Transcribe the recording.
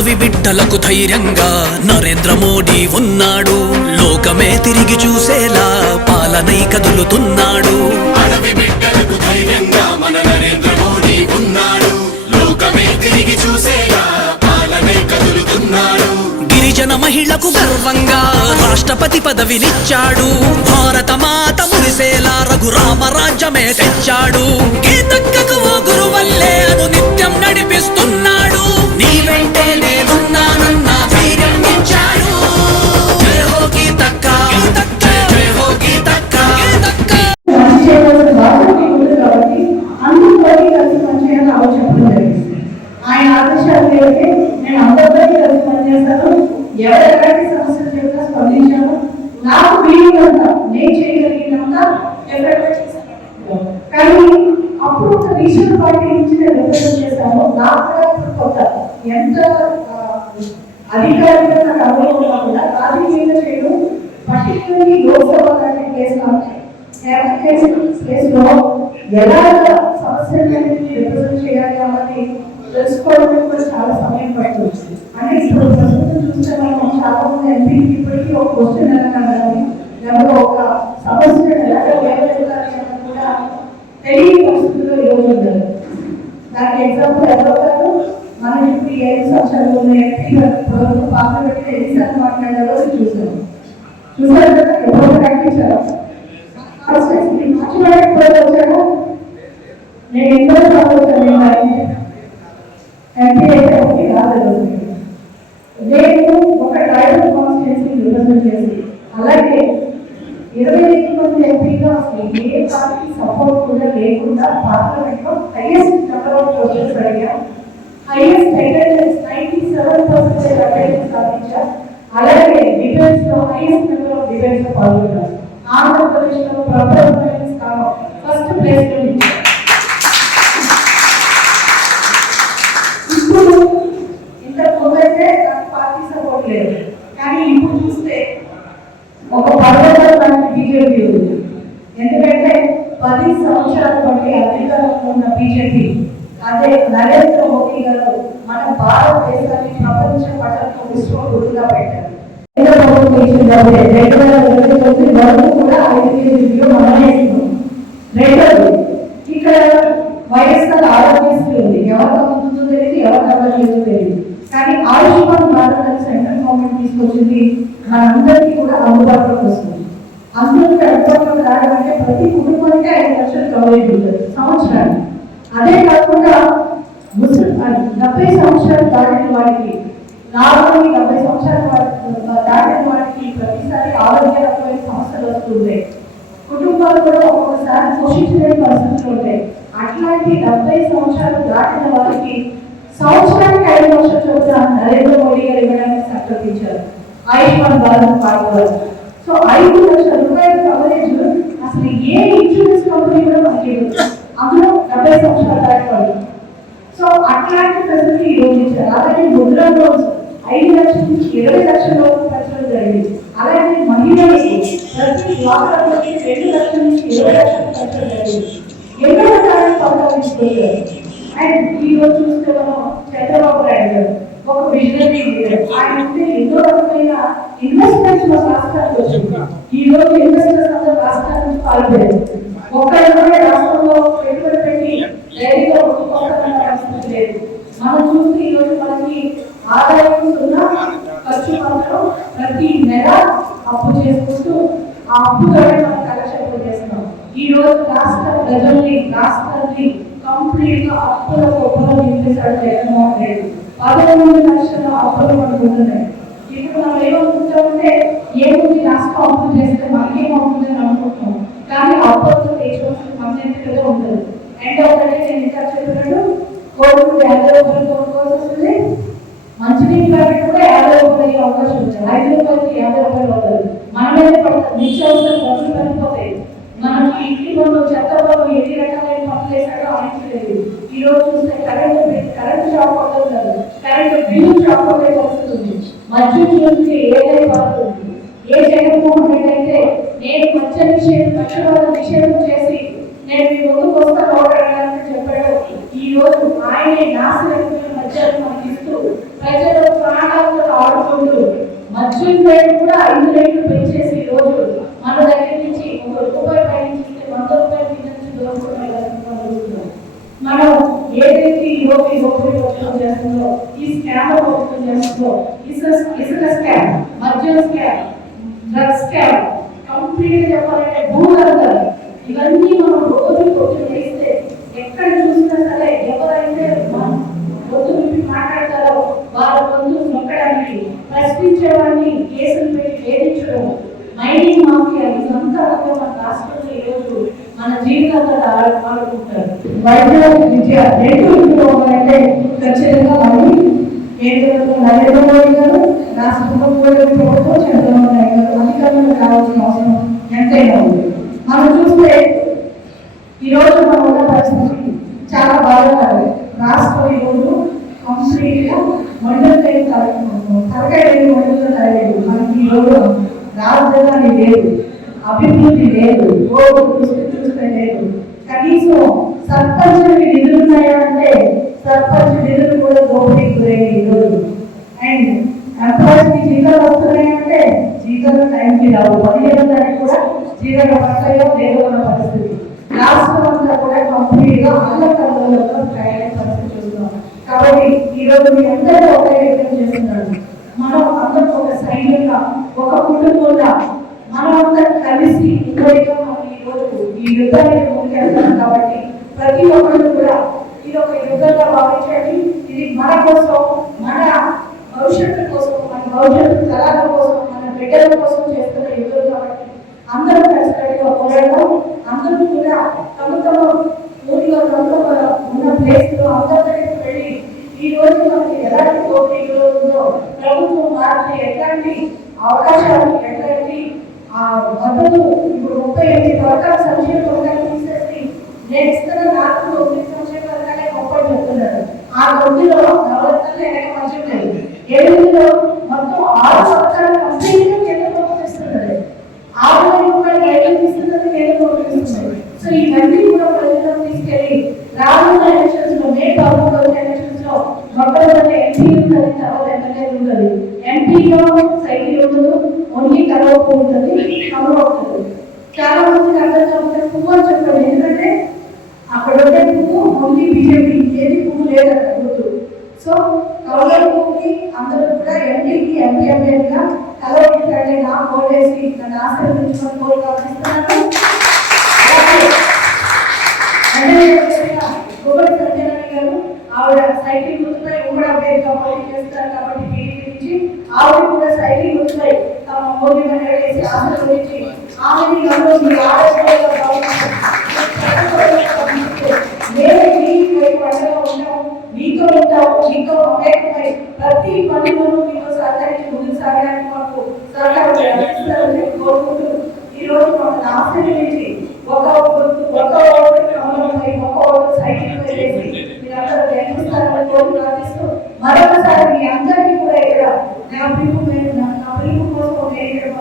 అడవి బిడ్డలకు ధైర్యంగా నరేంద్ర మోడీ ఉన్నాడు. లోకమే తిరిగి చూసేలా పాలనై కదులుతున్నాడు. అడవి బిడ్డలకు ధైర్యంగా మన నరేంద్ర మోడీ ఉన్నాడు. లోకమే తిరిగి చూసేలా పాలనే కదులుతున్నాడు. గిరిజన మహిళకు గర్వంగా రాష్ట్రపతి పదవినిచ్చాడు. భారత మాత మురిసేలా రఘురామ రాజ్యమే తెచ్చాడు. గీతక్కకు ఆయన నేను అందరితో కలిసి పనిచేస్తాను. ఎవరెలాంటి సమస్యలు చెప్పినా స్పందించాను. నాకు నేను చేయగలిగినంత ఎఫెక్ట్ చేశాను కానీ అప్పుడు ఒక రీజనల్ పార్టీ నుంచి నేను రిప్రజెంట్ చేశాను. నాకు కొత్త ఎంత ఆ, నాకు అనుభవం రాజకీయంగా చేయడం పర్టికులర్లీ లోక్సభ లాంటి ప్లేస్ ప్లేస్లో ఎలాగ రిప్రజెంట్ చేయాలి అన్నది చాలా సమయం అంటే ఇప్పుడు ప్రస్తుతం చూస్తే మనం చాలా మంది ఎంపీ ఇప్పటికీ ఒక క్వశ్చన్ అడగాలి? లేకపోతే ఒక సమస్యను ఎలాగ కూడా తెలియని పరిస్థితుల్లో ఈరోజు ఉన్నారు. దానికి ఎగ్జాంపుల్ ఎవరు మనం ఇప్పుడు ఈ సంవత్సరాలు ఉన్న ఎంపీ ప్రభుత్వం పాత్ర పెట్టి ఎన్నిసార్లు చూసారు కదా ఎవరు ప్రకటించారు. వచ్చాను నేను ఎన్నో సార్లు ఒకటి కాదు ఒక ట్రైబల్ కాన్స్టిట్యూన్సీ రిప్రజెంట్ చేసి అలాగే ఇరవై ఐదు మంది ఎంపీగా అసలు ఏ పార్టీ సపోర్ట్ కూడా లేకుండా పార్లమెంట్లో హైయెస్ట్ నెంబర్ ఆఫ్ క్వశ్చన్స్ అడిగా highest attendance ninety seven percentage attendance సాధించా. అలాగే డిబేట్స్లో హైయెస్ట్ నెంబర్ ఆఫ్ డిబేట్స్లో పాల్గొన్నారు ఆంధ్రప్రదేశ్లో ప్రభుత్వ ఫస్ట్ ప్లేస్లో నిలిచారు ఇప్పుడు ఇంతకు ముందైతే నాకు పార్టీ సపోర్ట్ లేదు కానీ ఇప్పుడు చూస్తే ఒక పర్వతం లాంటి బీజేపీ ఉంది ఎందుకంటే పది సంవత్సరాల బట్టి అధికారంలో ఉన్న బీజేపీ అదే నరేంద్ర మోదీ గారు మన భారతదేశాన్ని ప్రపంచ పటంలో విశ్వం గుర్తుగా పెట్టారు. కేంద్ర ప్రభుత్వం ఇచ్చిన రెండు వేల ఇరవై తొమ్మిది వరకు కూడా ఐదు కేజీలు మనమే రెండోది ఇక్కడ వైఎస్ఆర్ ఆరోగ్యశ్రీ ఉంది. ఎవరికి అందుతుందో తెలియదు ఎవరికి తెలియదు. కానీ ఆయుష్మాన్ భారత్ అని సెంట్రల్ గవర్నమెంట్ తీసుకొచ్చింది మనందరికీ కూడా అందుబాటులోకి వస్తుంది. అందరికీ అందుబాటులోకి రావడం అంటే ప్రతి కుటుంబానికి ఐదు లక్షలు కవరేజ్ ఉంటుంది. సంవత్సరానికి. అదే కాకుండా ముస్లిం డెబ్బై సంవత్సరాలు దాటిన వారికి నాలుగు డెబ్బై సంవత్సరాల దాటిన వారికి ప్రతిసారి ఆరోగ్యకరమైన సమస్యలు వస్తుంటాయి కుటుంబాలు కూడా ఒక్కొక్కసారి పోషించలేని పరిస్థితులు ఉంటాయి. అట్లాంటి డెబ్బై సంవత్సరాలు దాటిన వారికి సంవత్సరానికి ఐదు లక్షల చొప్పున నరేంద్ర మోడీ గారు ఇవ్వడానికి సంకల్పించారు. ఆయుష్మాన్ భారత్ కార్డు సో ఐదు లక్షల రూపాయల కవరేజ్ అసలు ఏ ఇన్సూరెన్స్ కంపెనీ కూడా మనకి అందులో డెబ్బై సంవత్సరాలు దాటివాళ్ళు సో అట్లాంటి ఫెసిలిటీ ఈ ఇచ్చారు. అలాగే ముద్ర లోన్స్ ఐదు లక్షల నుంచి ఇరవై లక్షల వరకు పెంచడం జరిగింది. అలాగే మహిళలకు ప్రతి వాహనాలకి రెండు లక్షల నుంచి ఇరవై లక్షలు పెంచడం జరిగింది. ఎన్నో రకాల పథకాలు తీసుకొచ్చారు. అండ్ ఈరోజు చూస్తే మనం చంద్రబాబు నాయుడు గారు ఒక విజనరీ లీడర్. ఆయన ఉంటే ఎన్నో రకమైన ఇన్వెస్ట్మెంట్స్ మన రాష్ట్రానికి వచ్చింది. ఈ రోజు ఇన్వెస్టర్స్ అందరూ రాష్ట్రాల నుంచి పాల్గొన్నారు ఒక్కరు కూడా రాష్ట్రంలో పెట్టుబడి పెట్టి ధైర్యంగా ఒప్పుకోవాలన్న పరిస్థితి లేదు మనం చూస్తే ఈ రోజు మనకి ఆదాయం సున్నా ఖర్చు మాత్రం ప్రతి నెల అప్పు చేసుకుంటూ ఆ అప్పుతోనే మనం కలెక్షన్ చేస్తున్నాం ఈ రోజు రాష్ట్ర ప్రజల్ని రాష్ట్రాన్ని కంప్లీట్గా అప్పుల ఒప్పులు నింపేశాడు జగన్మోహన్ రెడ్డి. పదమూడు లక్షల అప్పులు మనకు ఉంటున్నాయి ఇప్పుడు మనం ఏమనుకుంటామంటే ఏముంది? రాష్ట్రం అప్పు చేస్తే మనకేమవుతుంది అని అనుకుంటున్నాం. కానీ అప్పులతో తీసుకోవాల్సిన పన్నెండుగా ఉండదు అండ్ ఒకటే నేను ఇంకా చెప్పినట్టు కోరుకు యాభై రూపాయలు కొనుక్కోవాల్సి వస్తుంది. మంచినీటి ప్యాకెట్ కూడా యాభై రూపాయలు అయ్యే అవకాశం ఉంది. ఐదు రూపాయలకి యాభై రూపాయలు అవుతుంది మన మీద పడుతుంది నిత్యావసర ఖర్చులు పడిపోతాయి. మనకి ఇంటి పనులు చెత్త చేశాడో ఆయనకి తెలియదు ఈ రోజు చూస్తే కరెంట్ కరెంట్ షాక్ అవుతుంది కరెంట్ బిల్లు షాక్ అవుతే వస్తుంది. మధ్య చూస్తే ఏదైనా పడుతుంది. ఏ జగన్మోహన్ రెడ్డి అయితే నేను మధ్య నిషేధం పక్షవాద నిషేధం చేసి నేను మీ ముందుకు వస్తాను ఓటు చెప్పాడు ఈ రోజు ఆయనే నాశనం మధ్య మనకి ఇస్తూ ప్రజలు ప్రాణాలతో ఆడుకుంటూ మధ్య కూడా ఐదు రేట్లు పెంచేసి ఈ రోజు మన దగ్గర నుంచి ఒక రూపాయి పైన ఇస్తే వంద రూపాయల కింద నుంచి దోచుకునే జరుగుతున్నాం. మనం ఏదైతే ఈ రోజు ఈ రోజు ప్రభుత్వం చేస్తుందో ఈ స్కామ్ ప్రభుత్వం చేస్తుందో ఇసుక ఇసుక స్కామ్ మద్యం స్కామ్ డ్రగ్స్ స్కామ్ కంప్లీట్ చెప్పాలంటే భూగర్భం ఇవన్నీ మనం రోజు పొద్దున వేస్తే ఎక్కడ చూసినా సరే ఎవరైతే మన గొంతు మాట్లాడతారో వాళ్ళ గొంతు నొక్కడానికి ప్రశ్నించేవాడిని కేసులు పెట్టి వేధించడం. మైనింగ్ మాఫియా ఇదంతా కూడా మన రాష్ట్రంలో ఈరోజు మన జీవితాల్లో ఆడుకుంటారు. వైద్య విద్య రెండు ఇంట్లో ఉన్నాయంటే ఖచ్చితంగా మళ్ళీ కేంద్రంలో నరేంద్ర మోడీ గారు రాష్ట్రంలో కూడా ప్రభుత్వం చంద్రబాబు నాయుడు గారు అధికారంలో రావాల్సిన అవసరం ఎంతైనా ఉంది. మనం చూస్తే ఈ రోజు మనం ఉన్న పరిస్థితి చాలా బాధాకరం రాష్ట్రం ఈ రోజు కంప్లీట్గా మండల లేని కార్యక్రమం తలకాయ లేని మండల తరలేదు మనకి ఈ రోజు రాజధాని లేదు అభివృద్ధి లేదు రోడ్డు చూస్తే చూస్తే లేదు కనీసం సర్పంచులకి నిధులు ఉన్నాయా? అంటే సర్పంచ్ నిధులు కూడా దోపిడీకి గురయ్యాయి ఈ అండ్ ఎంప్లాయీస్ జీతాలు వస్తున్నాయంటే జీతాలు టైంకి రావు. పదిహేను తారీఖు కూడా జీతాలు పడతాయో లేదో అన్న పరిస్థితి. రాష్ట్రం అంతా కూడా కంప్లీట్గా గా అల్లకల్లలో ప్రయాణ పరిస్థితి చూస్తున్నాం. కాబట్టి ఈరోజు మీ అందరూ ఒకే వ్యక్తం చేస్తున్నాను మనం అందరం ఒక సైన్యంగా ఒక కుటుంబంగా మనం అందరం కలిసి ఉమ్మడిగా మనం ఈ రోజు ఈ యుద్ధానికి ముందుకెళ్తాం కాబట్టి ప్రతి ఒక్కరు కూడా ఇది ఒక యుద్ధంగా భావించండి ఇది మన కోసం మన భవిష్యత్తు కోసం మన భవిష్యత్తు తరాల కోసం మన బిడ్డల కోసం చేస్తున్న యుద్ధం కాబట్టి అందరూ కలిసికట్టుగా పోరాడడం అందరూ కూడా తమ తమ ఊరిలో తమ తమ ఉన్న ప్లేస్లో అందరి వెళ్ళి ఈ రోజు మనకి ఎలాంటి కోరికలు ఉందో ప్రభుత్వం వారికి ఎట్లాంటి అవకాశాలు ఎట్లాంటి ఆ మద్దతు ఇప్పుడు ముప్పై ఎనిమిది పథకాల సంక్షేమ పథకాలు తీసేసి నేను ఇస్తున్న నాకు తొమ్మిది సంక్షేమ పథకాలే గొప్ప చెప్తున్నారు. ఆ తొమ్మిదిలో నవరత్నాలు ఎనక మంచిగా మొత్తం ఆరు సంవత్సరాలు కంప్లీట్ బీజేపీ ఏది పువ్వు లేదు గుర్తు సో కౌలర్ పువ్వుకి అందరూ కూడా ఎంపీకి ఎంపీ అభ్యర్థిగా కలవకుంటే నా కోటేసి నన్ను ఆశీర్వదించుకొని కోరిక సంజయ్ గారు ఆవిడ సైకిల్ గుర్తుపై కూడా అభ్యర్థిగా పోటీ చేస్తారు కాబట్టి టీడీపీ నుంచి ఆవిడ కూడా సైకిల్ గుర్తుపై తమ మోదీ మహిళ చేసి ఆశీర్వదించి ఆమెని మీతో మమేకమై ప్రతి పనిలోనూ మీతో సహకరించి ముందుకు సాగడానికి మాకు సహకారం కోరుకుంటూ ఈ రోజు మమ్మల్ని ఆశీర్వదించి ఒక ఒక ఓటు కమలమై ఒక ఓటు సైకిల్ పై వేసి మీరందరూ గెలిపిస్తారని కోరి ప్రార్థిస్తూ మరొకసారి మీ అందరికీ కూడా ఇక్కడ నా పిలుపు నా నా పిలుపు కోసం నేను ఇక్కడ